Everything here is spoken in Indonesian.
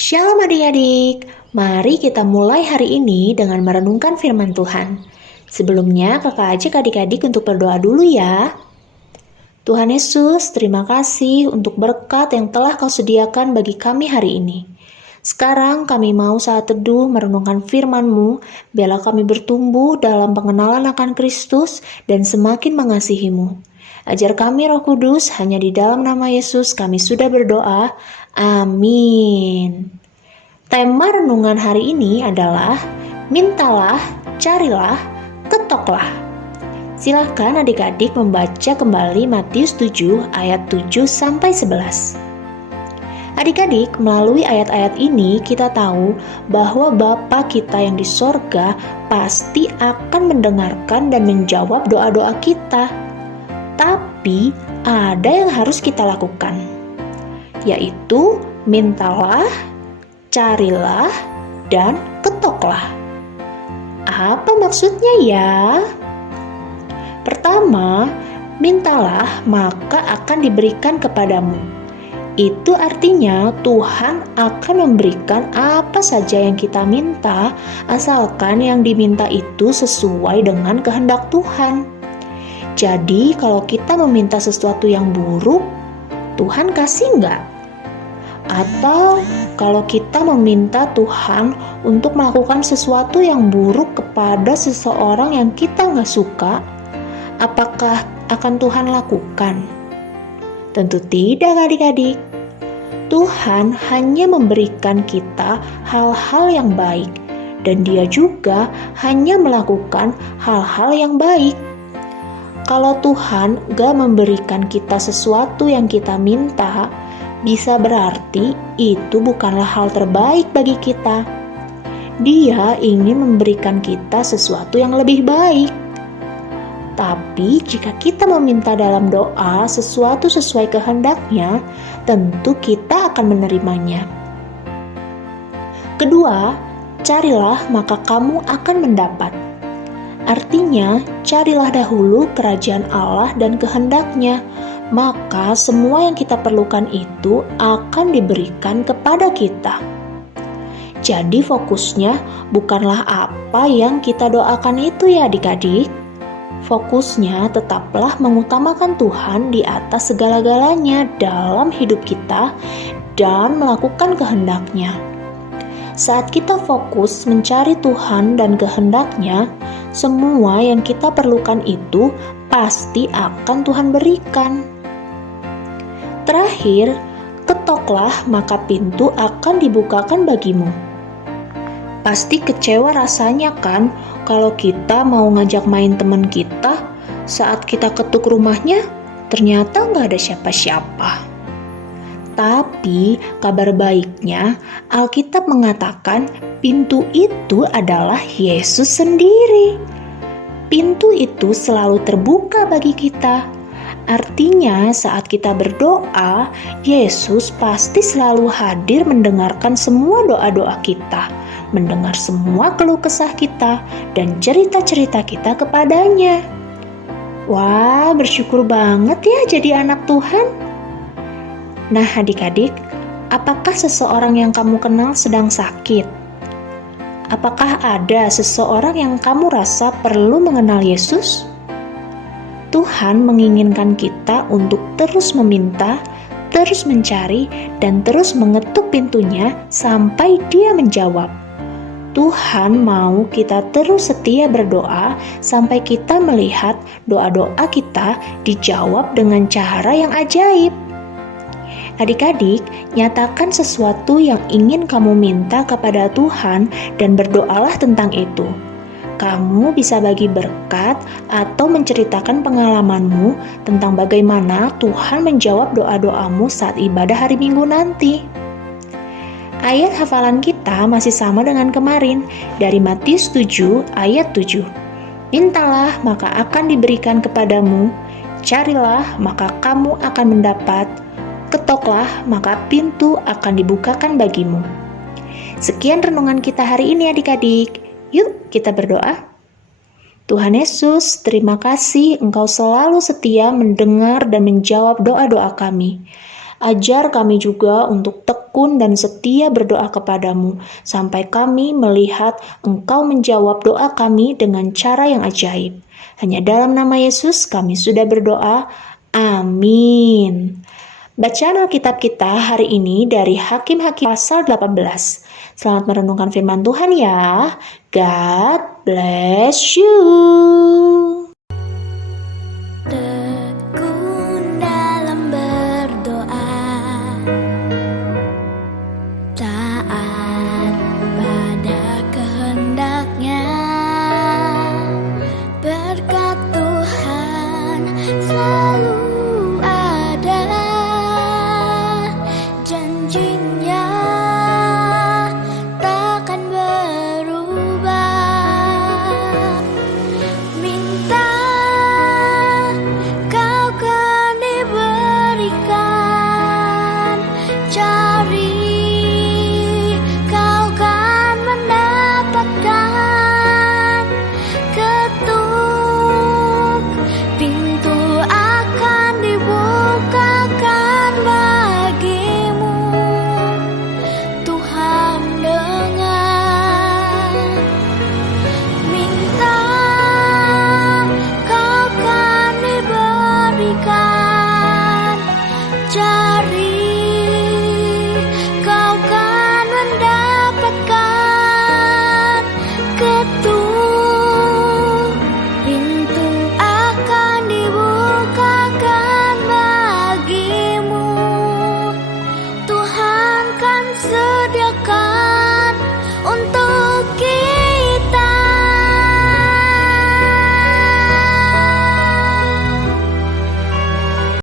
Shalom adik-adik, mari kita mulai hari ini dengan merenungkan firman Tuhan. Sebelumnya kakak ajak adik-adik untuk berdoa dulu ya. Tuhan Yesus, terima kasih untuk berkat yang telah kau sediakan bagi kami hari ini. Sekarang kami mau saat teduh merenungkan firman-Mu, biarlah kami bertumbuh dalam pengenalan akan Kristus dan semakin mengasihi-Mu. Ajar kami Roh Kudus, hanya di dalam nama Yesus kami sudah berdoa. Amin. Tema renungan hari ini adalah mintalah, carilah, ketoklah. Silahkan adik-adik membaca kembali Matius 7 ayat 7-11. Adik-adik, melalui ayat-ayat ini kita tahu bahwa Bapa kita yang di sorga pasti akan mendengarkan dan menjawab doa-doa kita. Tapi ada yang harus kita lakukan, yaitu mintalah, carilah, dan ketoklah. Apa maksudnya ya? Pertama, mintalah maka akan diberikan kepadamu. Itu artinya Tuhan akan memberikan apa saja yang kita minta, asalkan yang diminta itu sesuai dengan kehendak Tuhan. Jadi kalau kita meminta sesuatu yang buruk, Tuhan kasih nggak? Atau kalau kita meminta Tuhan untuk melakukan sesuatu yang buruk kepada seseorang yang kita nggak suka, apakah akan Tuhan lakukan? Tentu tidak adik-adik. Tuhan hanya memberikan kita hal-hal yang baik, dan Dia juga hanya melakukan hal-hal yang baik. Kalau Tuhan gak memberikan kita sesuatu yang kita minta, bisa berarti itu bukanlah hal terbaik bagi kita. Dia ingin memberikan kita sesuatu yang lebih baik. Tapi jika kita meminta dalam doa sesuatu sesuai kehendaknya, tentu kita akan menerimanya. Kedua, carilah maka kamu akan mendapat. Artinya, carilah dahulu kerajaan Allah dan kehendaknya, maka semua yang kita perlukan itu akan diberikan kepada kita. Jadi fokusnya bukanlah apa yang kita doakan itu ya adik-adik. Fokusnya tetaplah mengutamakan Tuhan di atas segala-galanya dalam hidup kita dan melakukan kehendak-Nya. Saat kita fokus mencari Tuhan dan kehendak-Nya, semua yang kita perlukan itu pasti akan Tuhan berikan. Terakhir, ketoklah maka pintu akan dibukakan bagimu. Pasti kecewa rasanya kan kalau kita mau ngajak main teman kita, saat kita ketuk rumahnya ternyata nggak ada siapa-siapa. Tapi kabar baiknya Alkitab mengatakan pintu itu adalah Yesus sendiri. Pintu itu selalu terbuka bagi kita. Artinya saat kita berdoa, Yesus pasti selalu hadir mendengarkan semua doa-doa kita, mendengar semua keluh kesah kita, dan cerita-cerita kita kepadanya. Wah, bersyukur banget ya jadi anak Tuhan. Nah adik-adik, apakah seseorang yang kamu kenal sedang sakit? Apakah ada seseorang yang kamu rasa perlu mengenal Yesus? Tuhan menginginkan kita untuk terus meminta, terus mencari, dan terus mengetuk pintunya sampai Dia menjawab. Tuhan mau kita terus setia berdoa sampai kita melihat doa-doa kita dijawab dengan cara yang ajaib. Adik-adik, nyatakan sesuatu yang ingin kamu minta kepada Tuhan dan berdoalah tentang itu. Kamu bisa bagi berkat atau menceritakan pengalamanmu tentang bagaimana Tuhan menjawab doa-doamu saat ibadah hari Minggu nanti. Ayat hafalan kita masih sama dengan kemarin, dari Matius 7 ayat 7. Mintalah maka akan diberikan kepadamu, carilah maka kamu akan mendapat, ketoklah maka pintu akan dibukakan bagimu. Sekian renungan kita hari ini adik-adik. Yuk kita berdoa. Tuhan Yesus, terima kasih Engkau selalu setia mendengar dan menjawab doa-doa kami. Ajar kami juga untuk tekun dan setia berdoa kepadamu, sampai kami melihat Engkau menjawab doa kami dengan cara yang ajaib. Hanya dalam nama Yesus kami sudah berdoa. Amin. Bacaan Alkitab kita hari ini dari Hakim-Hakim pasal 18. Selamat merenungkan firman Tuhan ya. God bless you. Tekun dalam berdoa, taat pada kehendaknya, berkat Tuhan selalu ada, janjinya takkan berubah. Minta kau kan diberikan, cari kau kan mendapatkan, ketuk pintu akan dibukakan bagimu. Tuhan dengar, minta kau kan diberikan, cari